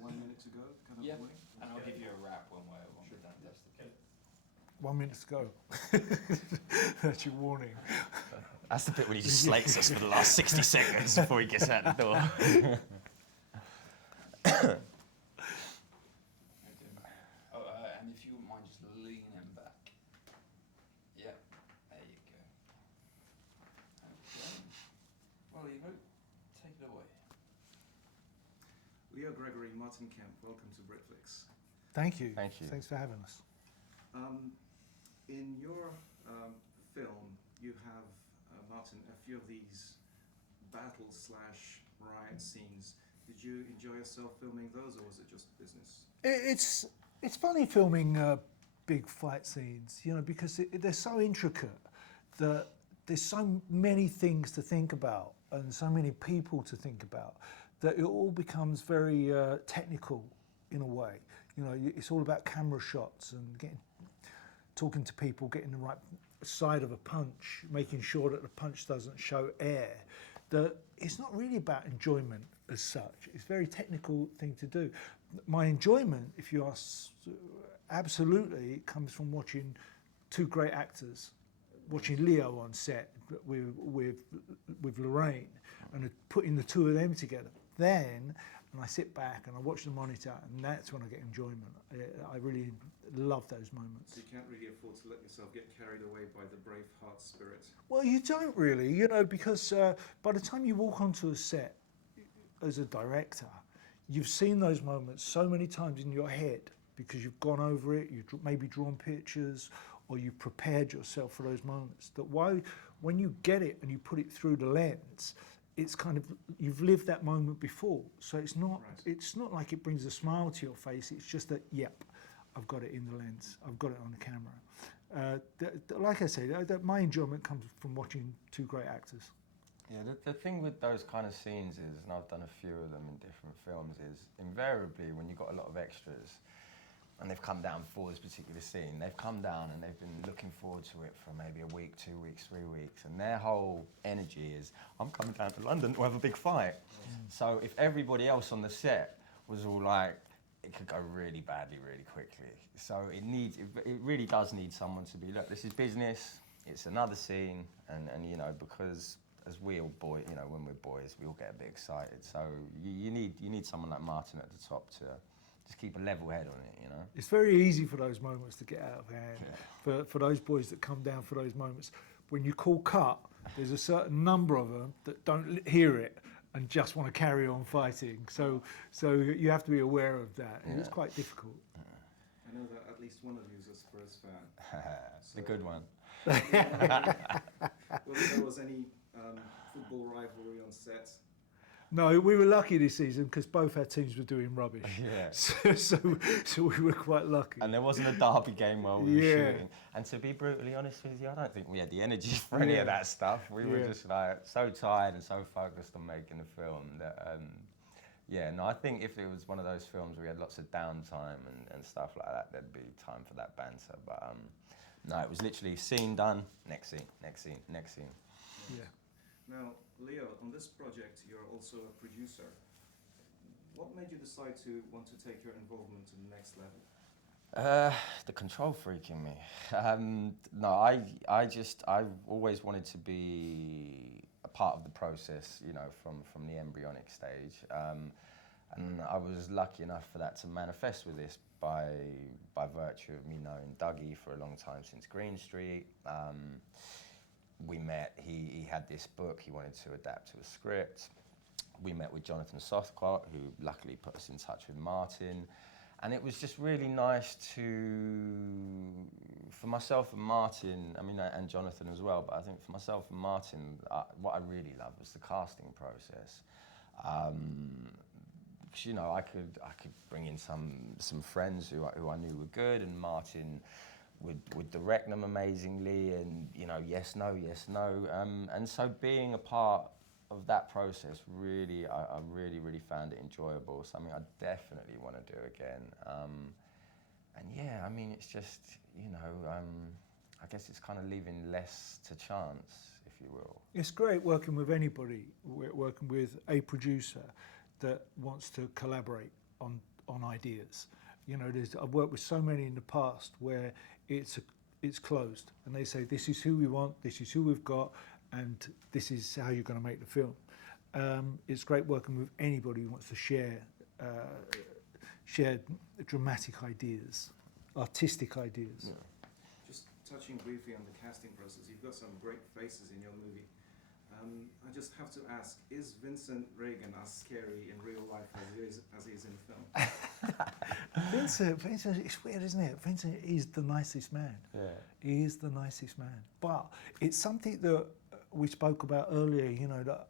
1 minute to go kind of way? And I'll give you a wrap when we're done. Okay. 1 minute to go. That's your warning. That's the bit when he just slates us for the last 60 seconds before he gets out the door. And if you wouldn't mind just leaning back. Yeah, there you go. Okay. Well, Ivo, take it away. Leo, Gregory, Martin, Kemp, welcome to Britflicks. Thank you. Thank you. Thanks for having us. In your film, you have, Martin, a few of these battle/riot scenes. Did you enjoy yourself filming those, or was it just business? It's funny filming big fight scenes, you know, because they're so intricate that there's so many things to think about and so many people to think about that it all becomes very technical in a way. You know, it's all about camera shots and talking to people, getting the right side of a punch, making sure that the punch doesn't show air. That it's not really about enjoyment as such. It's a very technical thing to do. My enjoyment, if you ask, absolutely comes from watching two great actors, watching Leo on set with Lorraine, and putting the two of them together. Then, and I sit back and I watch the monitor, and that's when I get enjoyment. I really love those moments. So you can't really afford to let yourself get carried away by the brave heart spirit. Well, you don't really, you know, because by the time you walk onto a set as a director, you've seen those moments so many times in your head because you've gone over it, you've maybe drawn pictures, or you've prepared yourself for those moments. That when you get it and you put it through the lens, it's kind of, you've lived that moment before. So it's not, it's not like it brings a smile to your face. It's just that, yep, I've got it in the lens. I've got it on the camera. Like I say, my enjoyment comes from watching two great actors. Yeah, the thing with those kind of scenes is, and I've done a few of them in different films, is invariably when you've got a lot of extras and they've come down for this particular scene, they've come down and they've been looking forward to it for maybe a week, 2 weeks, 3 weeks, and their whole energy is, I'm coming down to London to have a big fight. So if everybody else on the set was all like, it could go really badly really quickly. So it really does need someone to be, look, this is business, it's another scene, and you know, because as we all you know, when we're boys, we all get a bit excited. So you need someone like Martin at the top to just keep a level head on it, you know? It's very easy for those moments to get out of hand. Yeah. For those boys that come down for those moments. When you call cut, there's a certain number of them that don't hear it and just want to carry on fighting. So you have to be aware of that. And it's quite difficult. I know that at least one of you is a Spurs fan. The good one. Whether there was any football rivalry on set? No, we were lucky this season because both our teams were doing rubbish. Yeah. So we were quite lucky. And there wasn't a derby game while we were shooting. And to be brutally honest with you, I don't think we had the energy for any of that stuff. We were just like so tired and so focused on making the film that, I think if it was one of those films where we had lots of downtime and stuff like that, there'd be time for that banter. But no, it was literally scene done, next scene, next scene, next scene. Yeah. Now, Leo, on this project, you're also a producer. What made you decide to want to take your involvement to the next level? The control freak in me. No, I've always wanted to be a part of the process, you know, from the embryonic stage. And I was lucky enough for that to manifest with this by virtue of me knowing Dougie for a long time since Green Street. We met, he had this book he wanted to adapt to a script. We met with Jonathan Southcott, who luckily put us in touch with Martin. And it was just really nice for myself and Martin, I mean, and Jonathan as well, but I think for myself and Martin, what I really loved was the casting process. Because, you know, I could bring in some friends who I knew were good, and Martin would direct them amazingly, and you know, yes, no, and so being a part of that process, really, I really found it enjoyable. Something I definitely want to do again. And yeah, I mean, it's just, you know, I guess it's kind of leaving less to chance, if you will. It's great working with anybody, working with a producer that wants to collaborate on ideas. You know, I've worked with so many in the past where it's closed, and they say this is who we want, this is who we've got, and this is how you're going to make the film. It's great working with anybody who wants to share dramatic ideas, artistic ideas. Yeah. Just touching briefly on the casting process, you've got some great faces in your movie. I just have to ask, is Vincent Reagan as scary in real life as he is in the film? Vincent, it's weird, isn't it? Vincent is the nicest man. Yeah. He is the nicest man. But it's something that we spoke about earlier, you know, that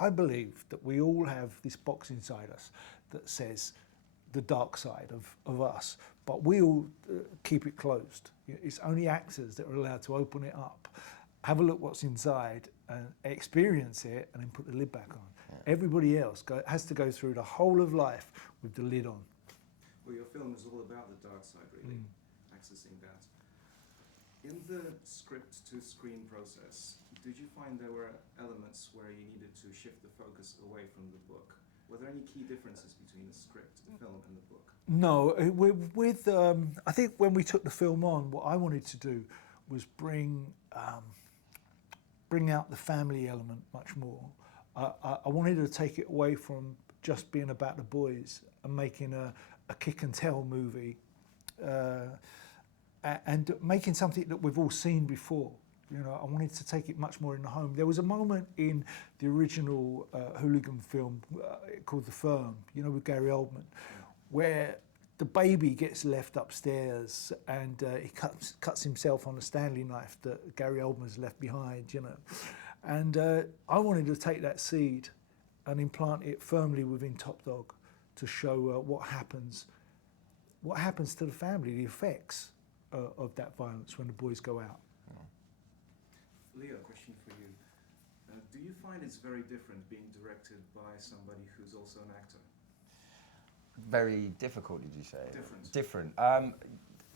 I believe that we all have this box inside us that says the dark side of us, but we all keep it closed. It's only actors that are allowed to open it up, have a look what's inside, and experience it, and then put the lid back on. Yeah. Everybody else has to go through the whole of life with the lid on. Well, your film is all about the dark side, really, accessing that. In the script-to-screen process, did you find there were elements where you needed to shift the focus away from the book? Were there any key differences between the script, the film, and the book? No, I think when we took the film on, what I wanted to do was bring out the family element much more. I wanted to take it away from just being about the boys and making a kick and tell movie, and making something that we've all seen before. You know, I wanted to take it much more in the home. There was a moment in the original Hooligan film called The Firm, you know, with Gary Oldman, where the baby gets left upstairs and he cuts himself on a Stanley knife that Gary Oldman's left behind, you know. And I wanted to take that seed and implant it firmly within Top Dog to show what happens to the family, the effects of that violence when the boys go out. Leo, question for you. Do you find it's very different being directed by somebody who's also an actor? Very difficult, did you say? Different.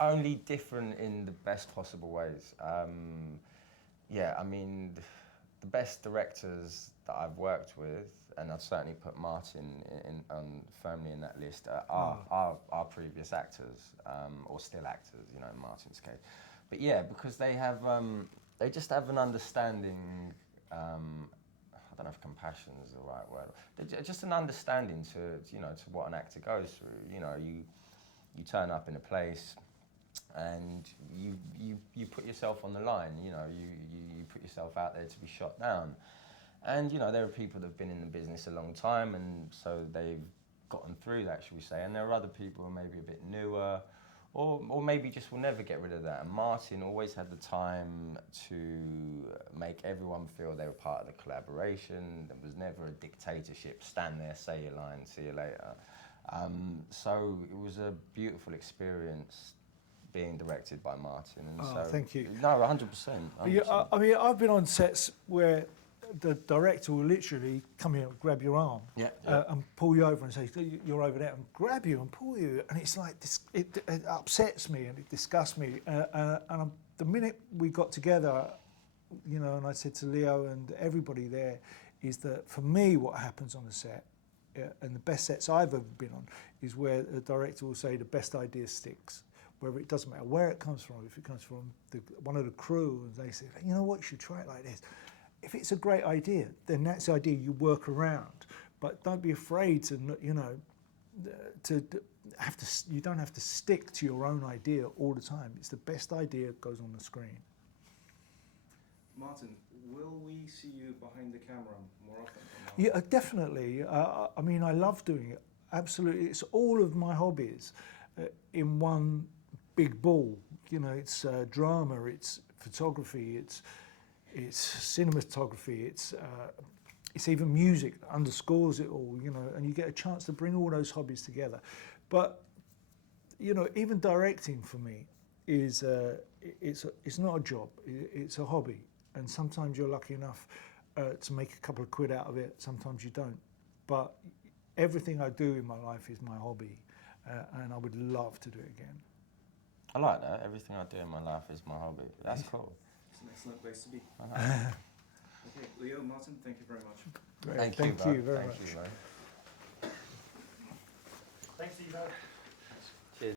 Only different in the best possible ways. Yeah, I mean, the best directors that I've worked with, and I'd certainly put Martin firmly in that list, are previous actors, or still actors, you know, in Martin's case. But yeah, because they have, they just have an understanding, I don't know if compassion is the right word, just an understanding to, you know, to what an actor goes through. You know, you turn up in a place and you put yourself on the line, you know, you put yourself out there to be shot down. And, you know, there are people that have been in the business a long time, and so they've gotten through that, should we say, and there are other people who are maybe a bit newer, or maybe just will never get rid of that. And Martin always had the time to make everyone feel they were part of the collaboration. There was never a dictatorship, stand there, say your line, see you later. So it was a beautiful experience being directed by Martin. And so, thank you. No, 100%. 100%. Yeah, I mean, I've been on sets where the director will literally come here and grab your arm and pull you over and say, you're over there, and grab you and pull you. And it's like, it upsets me and it disgusts me. The minute we got together, you know, and I said to Leo and everybody there, is that for me, what happens on the set, and the best sets I've ever been on, is where the director will say the best idea sticks. Whether it doesn't matter where it comes from, if it comes from one of the crew, and they say, you know what, you should try it like this. If it's a great idea, then that's the idea you work around. But don't be afraid to, you know, you don't have to stick to your own idea all the time. It's the best idea that goes on the screen. Martin, will we see you behind the camera more often? Yeah, definitely. I mean, I love doing it. Absolutely. It's all of my hobbies in one big ball. You know, it's drama, it's photography, it's cinematography, it's even music that underscores it all, you know, and you get a chance to bring all those hobbies together. But, you know, even directing for me is, it's not a job, it's a hobby. And sometimes you're lucky enough to make a couple of quid out of it, sometimes you don't. But everything I do in my life is my hobby, and I would love to do it again. I like that. Everything I do in my life is my hobby. That's cool. It's an excellent place to be. Okay, Leo, Martin, thank you very much. Great. Thank you very much. Thank you, Thanks, Ivo.